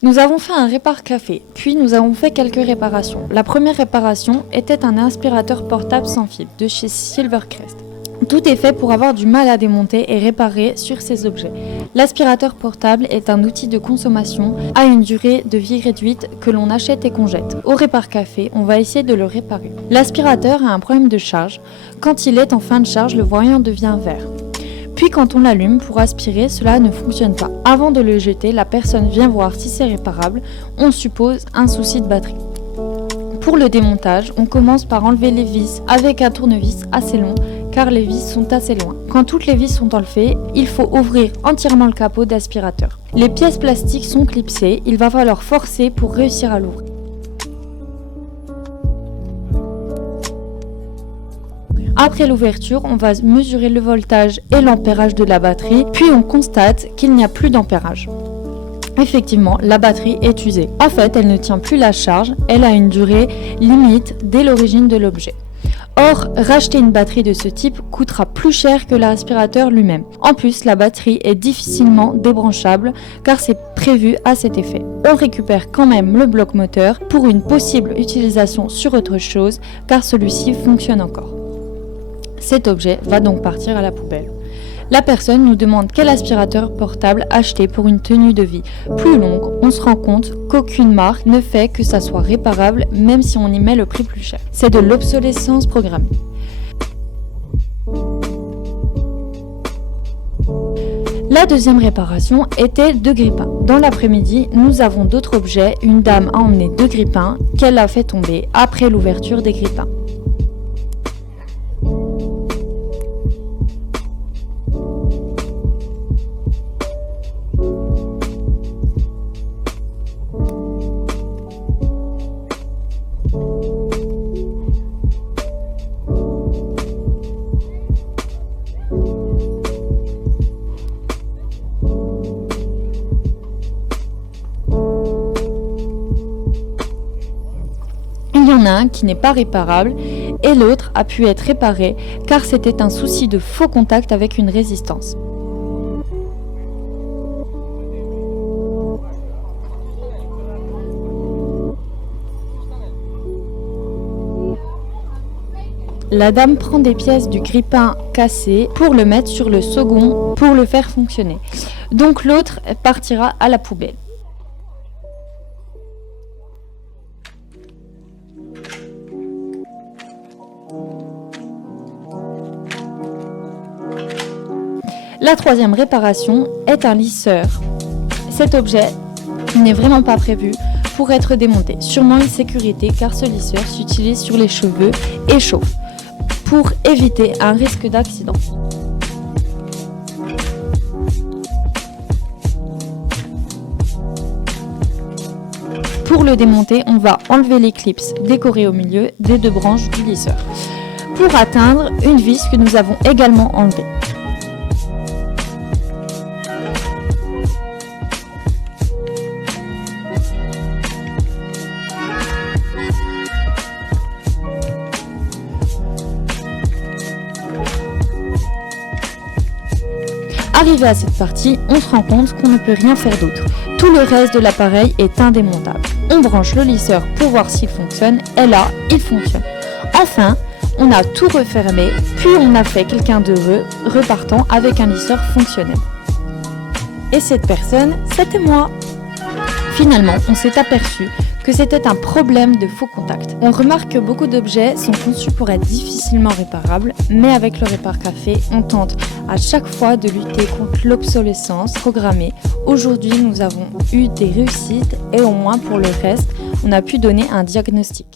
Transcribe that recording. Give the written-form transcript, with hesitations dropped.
Nous avons fait un répar café, puis nous avons fait quelques réparations. La première réparation était un aspirateur portable sans fil de chez Silvercrest. Tout est fait pour avoir du mal à démonter et réparer sur ces objets. L'aspirateur portable est un outil de consommation à une durée de vie réduite que l'on achète et qu'on jette. Au répar café, on va essayer de le réparer. L'aspirateur a un problème de charge. Quand il est en fin de charge, le voyant devient vert. Puis quand on l'allume pour aspirer, cela ne fonctionne pas. Avant de le jeter, la personne vient voir si c'est réparable. On suppose un souci de batterie. Pour le démontage, on commence par enlever les vis avec un tournevis assez long car les vis sont assez loin. Quand toutes les vis sont enlevées, il faut ouvrir entièrement le capot d'aspirateur. Les pièces plastiques sont clipsées, il va falloir forcer pour réussir à l'ouvrir. Après l'ouverture, on va mesurer le voltage et l'ampérage de la batterie, puis on constate qu'il n'y a plus d'ampérage. Effectivement, la batterie est usée. En fait, elle ne tient plus la charge, elle a une durée limite dès l'origine de l'objet. Or, racheter une batterie de ce type coûtera plus cher que l'aspirateur lui-même. En plus, la batterie est difficilement débranchable car c'est prévu à cet effet. On récupère quand même le bloc moteur pour une possible utilisation sur autre chose car celui-ci fonctionne encore. Cet objet va donc partir à la poubelle. La personne nous demande quel aspirateur portable acheter pour une tenue de vie plus longue. On se rend compte qu'aucune marque ne fait que ça soit réparable même si on y met le prix plus cher. C'est de l'obsolescence programmée. La deuxième réparation était deux grippins. Dans l'après-midi, nous avons d'autres objets. Une dame a emmené deux grippins qu'elle a fait tomber après l'ouverture des grippins. Il y en a un qui n'est pas réparable et l'autre a pu être réparé car c'était un souci de faux contact avec une résistance. La dame prend des pièces du grippin cassé pour le mettre sur le second pour le faire fonctionner. Donc l'autre partira à la poubelle. La troisième réparation est un lisseur. Cet objet n'est vraiment pas prévu pour être démonté. Sûrement une sécurité car ce lisseur s'utilise sur les cheveux et chauffe pour éviter un risque d'accident. Pour le démonter, on va enlever les clips décorés au milieu des deux branches du lisseur pour atteindre une vis que nous avons également enlevée. Arrivé à cette partie, on se rend compte qu'on ne peut rien faire d'autre. Tout le reste de l'appareil est indémontable. On branche le lisseur pour voir s'il fonctionne, et là, il fonctionne. Enfin, on a tout refermé, puis on a fait quelqu'un d'heureux, repartant avec un lisseur fonctionnel. Et cette personne, c'était moi. Finalement, on s'est aperçu que c'était un problème de faux contact. On remarque que beaucoup d'objets sont conçus pour être difficilement réparables, mais avec le Répar Café, on tente à chaque fois de lutter contre l'obsolescence programmée. Aujourd'hui, nous avons eu des réussites et au moins pour le reste, on a pu donner un diagnostic.